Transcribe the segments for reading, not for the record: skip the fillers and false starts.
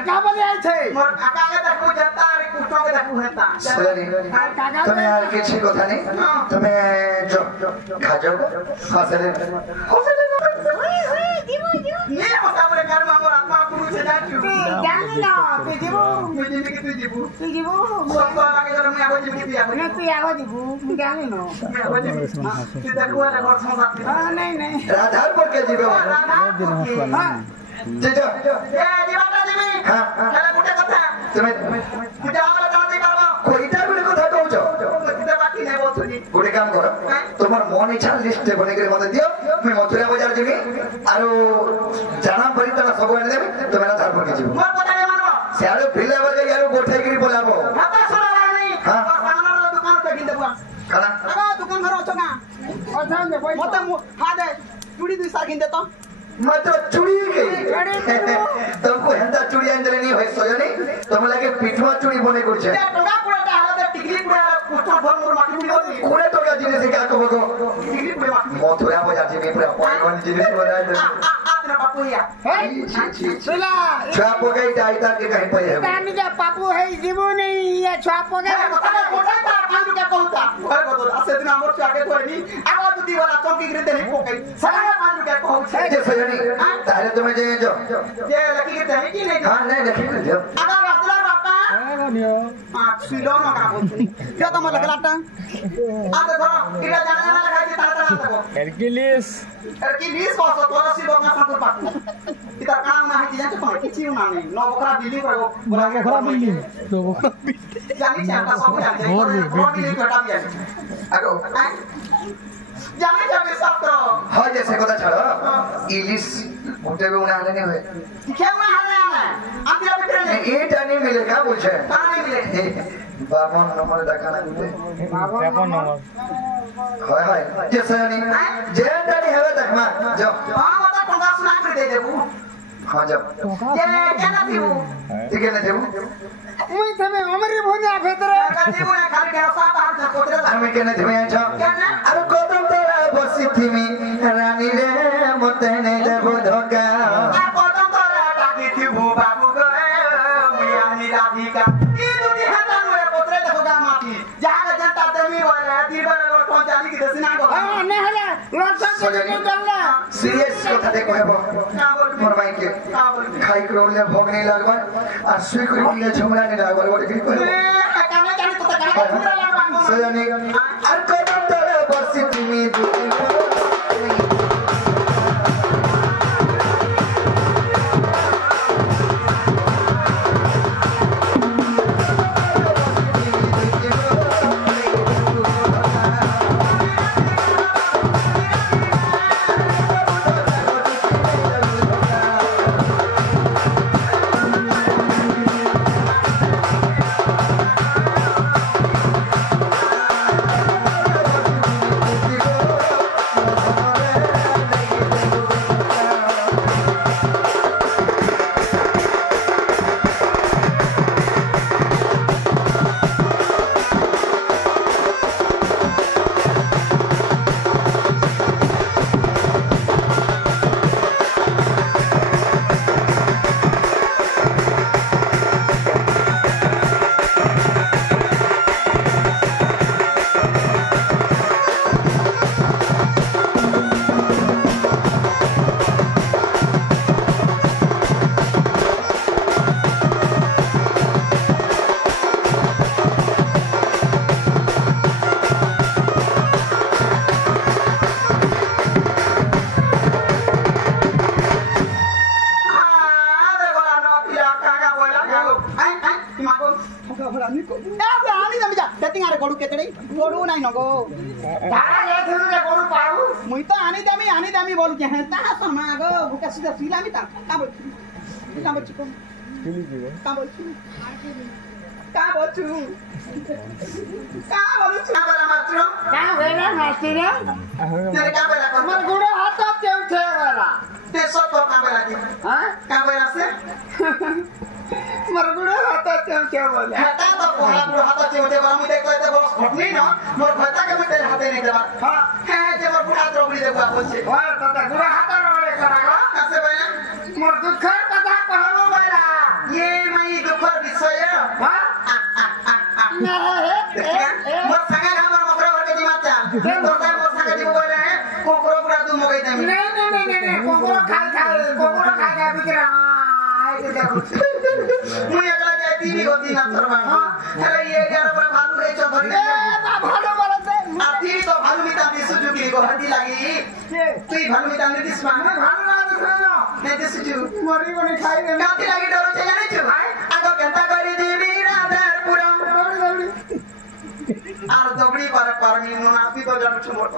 काका बने आए थे मोर काका के देखो जता रे कुटो के देखो हेता काका तुम्हें यार किसी কথা नहीं तुम्हें जो खा जाओ हंसले ये होता बोले घर में मोर आत्मा पुरु से जाचू जाने ना ते जीवो मुझे के तू जीबू तू जीवो सब तो लागे जरा मैं आगो जीबू पिया ना तू आगो जीवो जाने ना मैं आगो जीबू तू देखो वाला घर संसार नहीं नहीं राधारपुर के जीवे हां जे जो ए जीवाटा जीवी हां खेला गुटे कथा तुम्हें गुटे हमरा जान दे पारबो कोईटा गुटे কথা কওছ गुटे बाकी नहीं बोलछनी गुटे काम करो তোমার মন ইচ্ছা লিস্ট বনে করে মতে দিও আমি মথুরা বাজার যাবি আর জানা পরি তারা সব এনে দেবে তুমি রাধারপুর কে যাবো मोर बताए मारबो সিয়ারে ভিলে বাজে ইয়ারো গোঠাই করে বলাবো हाता सुना नहीं हाँ। पानर दुकान पे किन देबो কানা आगा दुकान घर अछगा अच्छा दे मते हा दे चूड़ी दुई सा किन दे तो मात्र चूड़ी के तुमको हेंदा चूड़ी अंजलि नहीं होय सोजनी तुम लगे पिठवा चूड़ी बने करछे ए टंगा पुराटा हालत टिकली पुरा कुछ भर मोर माटी पुरी होती कोने तो का जिनिस क्या कहबो गो टिकली पुरा माटी मथुरा बाजार जेबी पूरा पॉइंट जिनिस बनाए दे तेरा बापू या सुला छा पोगई डाइटा के कहीं पे है तानी जा पापू है जीवो नहीं ये छापो के কথা কথা তা কান্দু কে কহুতা ভয় কত আছে দিন আমর চাকে কইনি আগা দুদি वाला चौकी गिरे देनी पोकई सारा कांदु के कहू छे जे सोजनी तारे तुम्हें जे जो जे लकी गिरते है कि नहीं हां नहीं नहीं जो आगा रातला बापा सिलो न का बोलछनी क्या तो मत लगलाटा आते धरो इरा जाना जाना लगा के तारा तारा तको Hercules बस तोरा सिलो ना सातो पाटू इता काम ना है जाने तो किछि ना नहीं नो बकरा बिल्डिंग रो बोला के खराब बिल्डिंग तो जानी छे आपका सब जाने और नहीं कटा भी जाने आगो जाने जाने सब तो हां जैसे কথা ছাড়ো ইলিশ মোটে भी उन्हें आने नहीं हुए क्या ना हमें आना आप या बिटर नहीं ये टानी मिले क्या बोलछे कहां नहीं मिले बामन नंबर देखाना गुटे Telepon nomor हाय हाय जे सोजनी जे टानी हेवे देखमा जो हां बता टंगा सुना कर दे देबू हां जब जे केना थीबू ठीक है ना देबू मुई तमे हमरी भोजा भेतरे का थीबू ना खाली के साथ बाहर से कोतरे আমি কেন তুমি আছো আর কদম তোরা বসি থিমি রানী রে মতে নে দেব ধোকা आ कोदम तोरा टाकी थीबू बाबू गए मिया नी राधिका ई दुती हता नुए कोतरे देखो गा माटी जहां का जनता देवी वाला ती वाला लोटो जाली की दसिना को हां नहीं हला लड़का के जल्ला সিরিয়াস কথা দেখো হেব का बोल মোর ভাই কে का बोल খাই করলে ভোগ নেই লাগবা আর সুই করে নিলে ঝগড়া নেই লাগবা বলে কি কইব কানে জানি তো কানে পুরা লাগবা সজানি আর কদম তোরা বসি থিমি দুটি गोडू नाही नको मुई तो आनी दामी बोलू के हैं ता समा गो भूका सीधा सीला मी ता का बोल का बोल का बोल का बोलू का बोला मात्र का वेला नाचरे तेरे का बेला कर मर गुड़ो हाथ केउ छे वाला ते सब तो का बेला की हां का बेला से मर गुड़ो हाथ केउ छे बोले हाता तो कोला गुड़ो हाथ छे होते बरा मुई देखो ते बस घटनी न मोर भता के मैं हाथे नहीं देबा हां है जे मोर बुढ़ा द्रौपदी देखो बोल छे हां तता गुड़ो हाथ रोले करा कैसे बेला मोर दुखर कथा कहलो बेला ये सोया मोर संगे हमर मकरा घर के दिमाचा तोता मोर संगे जीव बोले कोकरो गुड़ा तू मगई देमी नहीं कोकरो खाई बिकरा मुई एकला जाती भी होती ना सरवा अरे ये यार पर भालू रे चौधरी ए ना भालो बोलते आती तो भालू मिता दी सुजुकी को हड्डी लगी तू भालू मिता दी दिसमा भालो ना दिसनो ने दिसजु मरी को नहीं खाई दे काती लगी डरो चले नहीं छु आगो केंता करी देवी राधारपुर আর দবড়ি পারমি নাপি তো জানো छु মোর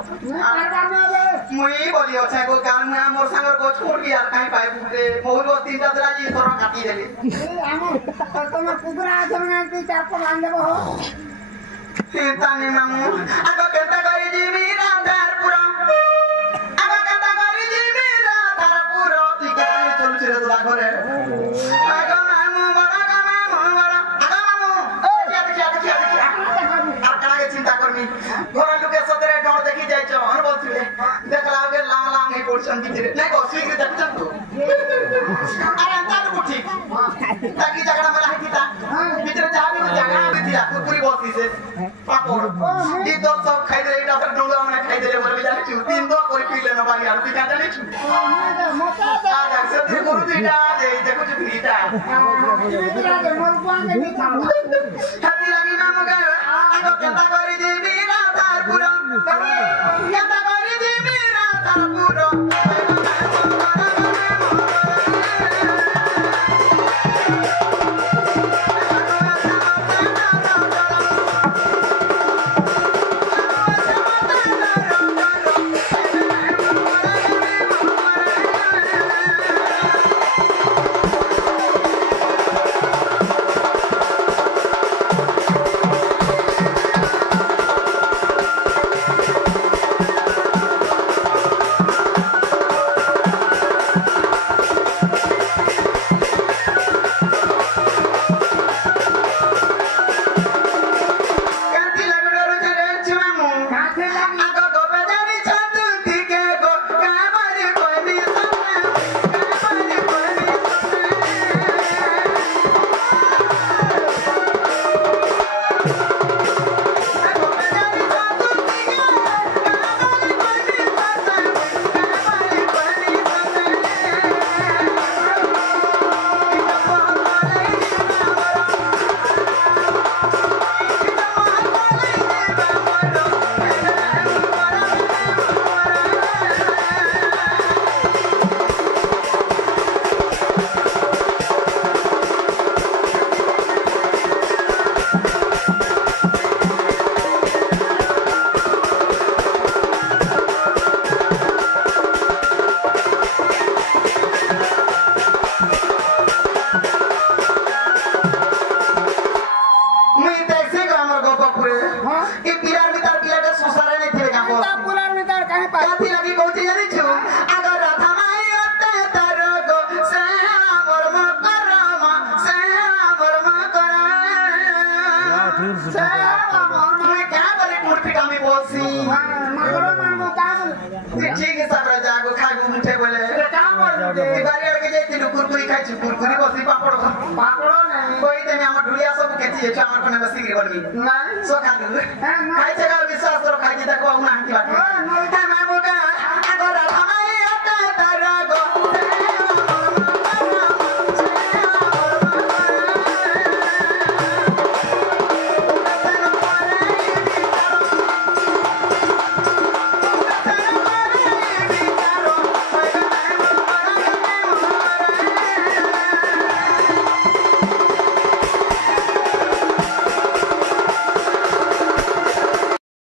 মুই বলি আছে গো কারণ মুই মোর সাঙ্গর গো ছোট কি আর কাই পাই বুলে মোর গো তিনটা দরাজি তোর কাটি দেলি তোমার কুকুরা জমনা কি চার পর আন দেব হো তানি মামু আগো কেতা করি দিবি রাধারপুর তুই কেন চলছিস রে তোরা ঘরে আগো মামু বড় বড় আগো মামু চিন্তা করবি ঘরের লোকের সাথে ডর দেখি যাইছ অনুভব ছিলে দেখলা আগে লাং লাং হয়ে পড়ছেন ভিতরে নাই গো সুইগ্রে দেখছেন তো আরে তার উঠি তাকি জায়গা মেলা হিতা ভিতরে যাবি জায়গা দিয়া কুকুরি বসিছে পাপড় এই দল সব খাই দিলে এটা ডোঙ্গা মানে খাই দিলে বলে জানিছু তিন দল করে পিলে না বাড়ি আর তুই কাটা নিছু মোটা আরে সত্যি করু তুইটা এই দেখো যে ফিটা হ্যাপি লাগি না মগা আগো কেতা করে দিবি রাধারপুর কেতা করে দিবি রাধারপুর ठीक है सब राजा को खाई मुठे बोले बारी अड़के जाइतिलु कुरकुरी खाइछु कुरकुरी बसी पापड़ नहीं कोई तेमे हमर ढुलिया सब केची छ हमर कोने बसी करबी नहीं सो खादु खाइ छगा विश्वास करो खाइ देखो ना हाथी बाटे मामू का